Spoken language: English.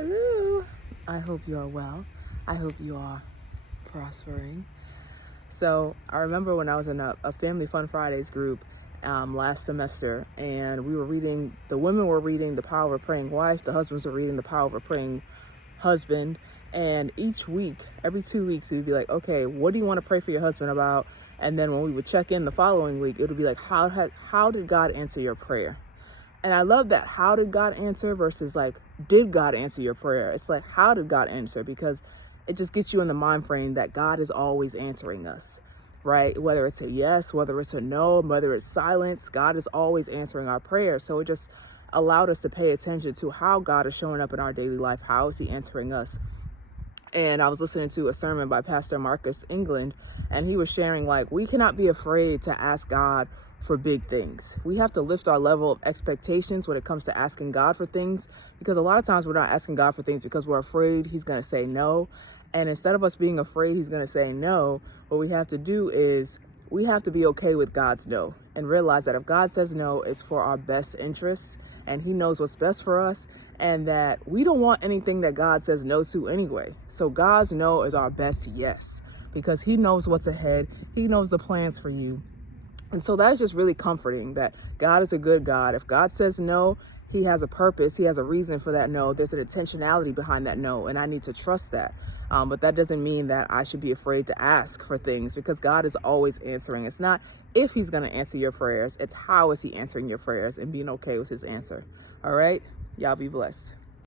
Hello. I hope you are well. I hope you are prospering. So I remember when I was in a Family Fun Fridays group last semester, and the women were reading The Power of a Praying Wife, the husbands were reading The Power of a Praying Husband. And each week, every 2 weeks, we'd be like, okay, what do you want to pray for your husband about? And then when we would check in the following week, it would be like, how did God answer your prayer? And I love that. How did God answer versus like, did God answer your prayer? It's like, how did God answer? Because it just gets you in the mind frame that God is always answering us, right? Whether it's a yes, whether it's a no, whether it's silence, God is always answering our prayers. So it just allowed us to pay attention to how God is showing up in our daily life. How is he answering us? And I was listening to a sermon by Pastor Marcus England, and he was sharing like, we cannot be afraid to ask God for big things. We have to lift our level of expectations when it comes to asking God for things, because a lot of times we're not asking God for things because we're afraid he's going to say no. And instead of us being afraid he's going to say no, what we have to do is we have to be okay with God's no and realize that if God says no, it's for our best interest and he knows what's best for us, and that we don't want anything that God says no to anyway. So God's no is our best yes, because he knows what's ahead. He knows the plans for you. And so that's just really comforting that God is a good God. If God says no, he has a purpose. He has a reason for that no. There's an intentionality behind that no, and I need to trust that. But that doesn't mean that I should be afraid to ask for things, because God is always answering. It's not if he's going to answer your prayers, it's how is he answering your prayers, and being okay with his answer. All right? Y'all be blessed.